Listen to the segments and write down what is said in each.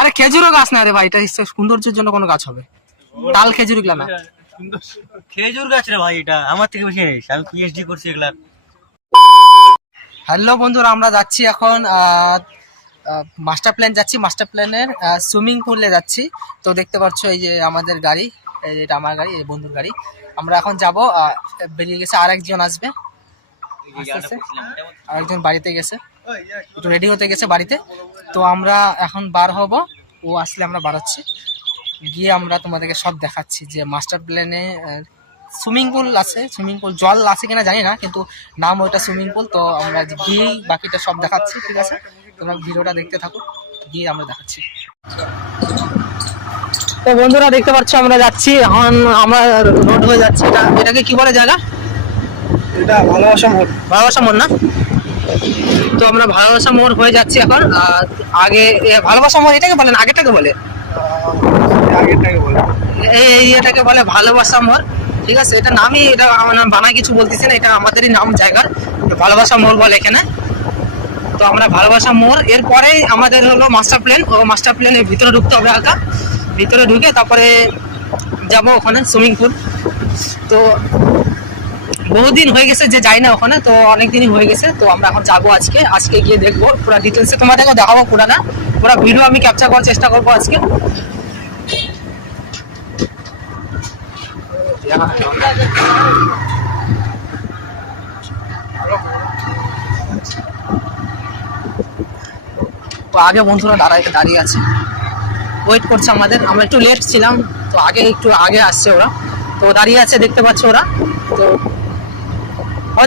আরে খেজুরও গাছ না রে ভাই, এটা সৌন্দর্যের জন্য কোনো গাছ হবে? তাল খেজুর এগুলা না, খেজুর গাছ রে ভাই। এটা আমার থেকে বেশি জানিস, আমি পিএইচডি করছি এগুলা। হ্যালো বন্ধুরা, আমরা যাচ্ছি এখন মাস্টার প্ল্যান যাচ্ছি। মাস্টার প্ল্যানের সুইমিং পুলে যাচ্ছি। তো দেখতে পাচ্ছ এই যে আমাদের গাড়ি, এটা আমার গাড়ি, এই বন্ধুর গাড়ি। আমরা এখন যাব, বেরিয়ে গেছে, আর একজন আসবে, আরেকজন বাড়িতে গেছে, একটু রেডি হতে গেছে বাড়িতে। তো আমরা এখন বার হব, ও আসলে আমরা বাড়াচ্ছি, গিয়ে আমরা তোমাদেরকে সব দেখাচ্ছি যে মাস্টার প্ল্যানে সুইমিং পুল আছে। সুইমিং পুল জল আছে কিনা জানি না, কিন্তু নাম ওইটা সুইমিং পুল। তো আমরা গিয়ে বাকিটা সব দেখাচ্ছি, ঠিক আছে? তোমরা ভিডিওটা দেখতে থাকো, গিয়ে আমরা দেখাচ্ছি। তো বন্ধুরা দেখতে পাচ্ছ আমরা যাচ্ছি এখন, আমরা রোড হয়ে যাচ্ছি। এটাকে কি বলে জায়গা? এটা ভালোবাসা মোড়। ভালোবাসা মোড় না? তো আমরা ভালোবাসা মোড় হয়ে যাচ্ছি এখন। আগে ভালোবাসা মোড় এটাকে বলে না, আগেরটাকে বলে? আগেরটাকে বলে এই এটাকে বলে ভালোবাসা মোড়, ঠিক আছে? এটা নামই, এটা আমার বানায় কিছু বলতেছি না, এটা আমাদেরই নাম জায়গার, ভালোবাসা মোড় বলে এখানে। তো আমরা ভালোবাসা মোড়, এরপরেই আমাদের হলো মাস্টার প্ল্যান। ও মাস্টার প্ল্যানের ভিতরে ঢুকতে হবে, হালকা ভিতরে ঢুকে তারপরে যাব ওখানে সুইমিং পুল। তো বহুদিন হয়ে গেছে যে যাই না ওখানে, তো অনেক দিনই হয়ে গেছে। তো আমরা এখন যাবো, আজকে গিয়ে দেখবো পুরো ডিটেলসে, তোমাদেরকেও দেখাবো পুরাটা পুরো ভিডিও আমি ক্যাপচার করার চেষ্টা করবো আজকে। তো আগে বন্ধুরা দাঁড়িয়ে আছে, ওয়েট করছে আমাদের। আমরা একটু লেট ছিলাম, তো একটু আগে আসছে ওরা, তো দাঁড়িয়ে আছে, দেখতে পাচ্ছ ওরা। তো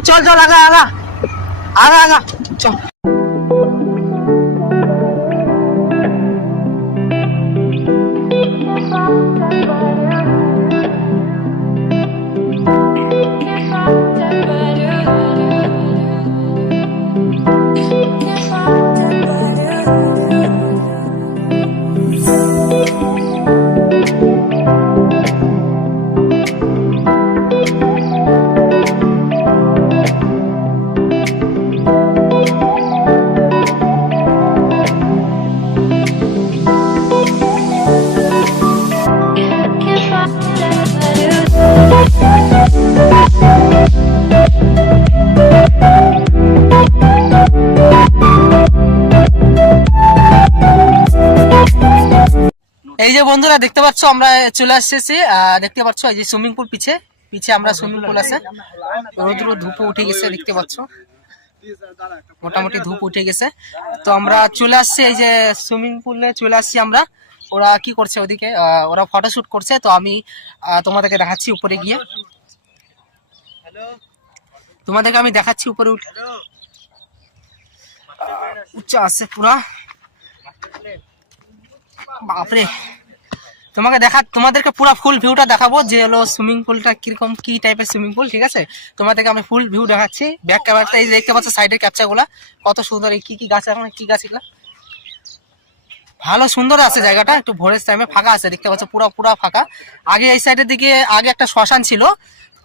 চল চল, আগা আগা আগা আগা চল। এই যে বন্ধুরা দেখতে পাচ্ছ আমরা চলে আসতেছি, দেখতে পাচ্ছ এই যে সুইমিং পুল, পিছে আমরা সুইমিং পুল আছে। রোদ্র ধূপ উঠে গেছে, দেখতে পাচ্ছ মোটামুটি ধূপ উঠে গেছে। তো আমরা চলে আসছি এই যে সুইমিং পুলে চলে আসছি আমরা। ওরা কি করছে ওদিকে, ওরা ফটোশুট করছে। তো আমি তোমাদেরকে দেখাচ্ছি উপরে গিয়ে, তোমাদেরকে আমি দেখাচ্ছি উপরে উঠে, উচ্চ আছে পুরা, বাপরে। তোমাদেরকে পুরো ফুল ভিউটা দেখাবো যে হলো সুইমিং পুলটা কিরকম, কি টাইপের সুইমিং পুল, ঠিক আছে? তোমাদেরকে আমি ফুল ভিউ দেখাচ্ছি ব্যাক ক্যামেরাতে। এই দেখতে পাচ্ছ সাইডের ক্যাপচার গুলা কত সুন্দর, এই কি গাছ, এখন কি গাছ এগুলা, ভালো সুন্দর আছে জায়গাটা। একটু ভোরের টাইমে ফাঁকা আছে, দেখতে পাচ্ছ পুরা ফাঁকা। আগে এই সাইডের দিকে আগে একটা শ্মশান ছিল,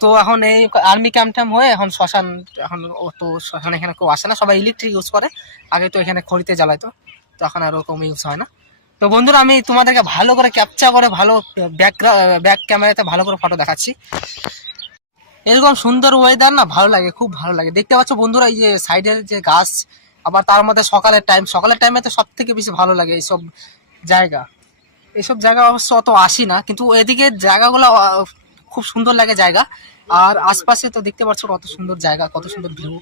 তো এখন এই আর্মি ক্যাম্প হয়ে এখন শ্মশান, এখন তো শ্মশান এখানে কেউ আসে না, সবাই ইলেকট্রিক ইউজ করে। আগে তো এখানে খড়িতে জ্বালাইতো, তো এখন আর ওরকম ইউজ হয় না। তো বন্ধুরা আমি তোমাদেরকে ভালো করে ক্যাপচার করে, ভালো ব্যাক ক্যামেরাতে ভালো করে ফটো দেখাচ্ছি। এরকম সুন্দর ওয়েদার না, ভালো লাগে, খুব ভালো লাগে। দেখতে পাচ্ছ বন্ধুরা এই যে সাইডের যে গাছ, আবার তার মধ্যে সকালের টাইমে তো সব থেকে বেশি ভালো লাগে এইসব জায়গা অবশ্য অত আসি না, কিন্তু এদিকে জায়গাগুলো খুব সুন্দর লাগে জায়গা। আর আশপাশে তো দেখতে পাচ্ছ কত সুন্দর জায়গা, কত সুন্দর ভিউ।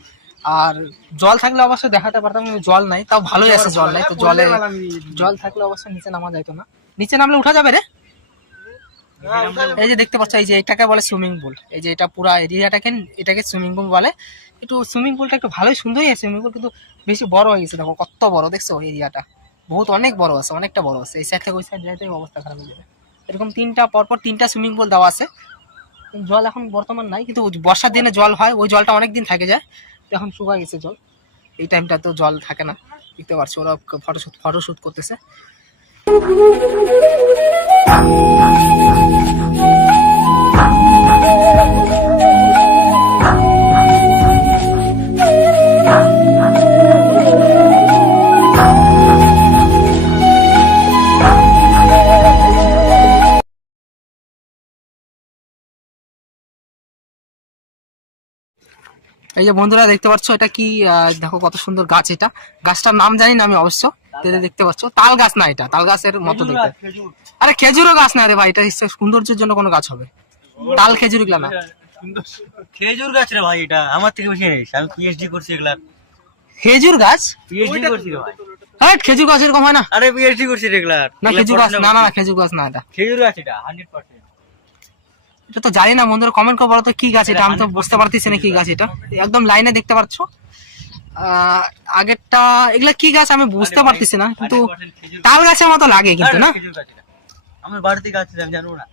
আর জল থাকলে অবশ্যই দেখাতে পারতাম, জল নাই, তাও ভালোই আছে জল নাই। তো জল থাকলে অবশ্যই নিচে নামা যাইতো না, নিচে নামলে উঠা যাবে রে। এই যে দেখতে পাচ্ছ এই যে এটাকে বলে সুইমিং পুল, এই যে এটা পুরা এটাকে সুইমিং পুল বলে। একটু সুইমিং পুলটা একটু ভালোই সুন্দরই আছে সুইমিং পুল, কিন্তু বেশি বড় হয়ে গেছে। দেখো কত বড়, দেখছো এরিয়াটা অনেক বড় আছে, অনেকটা বড় আছে। এই সাইড থেকে ওই সাইড যাইতে অবস্থা খারাপ হয়ে যাবে। এরকম পরপর তিনটা সুইমিং পুল দেওয়া আছে। জল এখন বর্তমান নাই, কিন্তু বর্ষার দিনে জল হয়, ওই জলটা অনেক দিন থেকে যায়। এখন শুকায় গেছে জল, এই টাইমটা তো জল থাকে না। দেখতে পাচ্ছ ওরা ফটোশুট করতেছে। এই যে বন্ধুরা দেখতে পাচ্ছ এটা কি দেখো কত সুন্দর গাছ, এটা গাছটার নাম জানি না আমি অবশ্য। দেখতে পাচ্ছ তাল গাছ না, এটা তাল গাছের মতো দেখতে। খেজুর আরে খেজুরও গাছ না রে ভাই, এটা সৌন্দর্যের জন্য কোনো গাছ হবে, তাল খেজুর এগুলা না। খেজুর গাছ রে ভাই, এটা আমার থেকে বেশি জানিস, আমি পিএইচডি করছি এগুলা। খেজুর গাছ? পিএইচডি করছি রে ভাই। হ্যাঁ খেজুর গাছ এরকম হয় না। আরে পিএইচডি করছি এগুলা। না খেজুর গাছ না, না না খেজুর গাছ না, এটা খেজুর গাছ, এটা 100%। এটা তো জানি না বন্ধুরা, কমেন্ট করে বলো তো কি গাছ এটা, আমি তো বুঝতে পারতেছি না কি গাছ এটা। একদম লাইনে দেখতে পাচ্ছ আগেরটা, এগুলা কি গাছ আমি বুঝতে পারতেছি না, কিন্তু 100% খেজুর তাল গাছের মতো লাগে কিন্তু না। খেজুর গাছ এটা। আমার বাড়িতে গাছ আছে, আমি জানো না।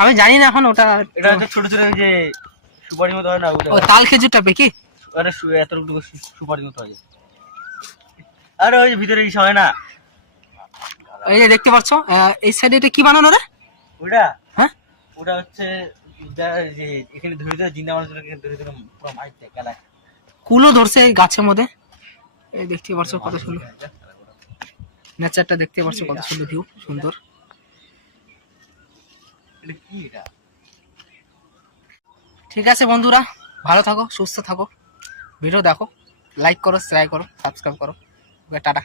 আমি জানি না এখন ওটা। এটা হচ্ছে ছোট ছোট ওই যে সুপারির মতো হয় না ওটা। ও তাল খেজুর টাইপের কি? আরে এতটুকু সুপারির মতো হয়। আরে ওই যে ভিতরে কিছু হয় না। এই যে দেখতে পাচ্ছ এই সাইডে এটা কি বানানো রে? ওটা হ্যাঁ ওটা হচ্ছে যে এখানে ধরে ধরে জিন্দা মানুষগুলোকে ধরে ধরে পুরো মাইর দেয় গেলা। কুলো ধরছে এই গাছের মধ্যে। এই দেখতে পাচ্ছ কত সুন্দর নেচারটা, দেখতে পাচ্ছ কত সুন্দর ভিউ, সুন্দর। এটা কি এটা? ঠিক আছে বন্ধুরা, ভালো থাকো, সুস্থ থাকো, ভিডিও দেখো, লাইক করো, শেয়ার করো, সাবস্ক্রাইব করো। টাটা।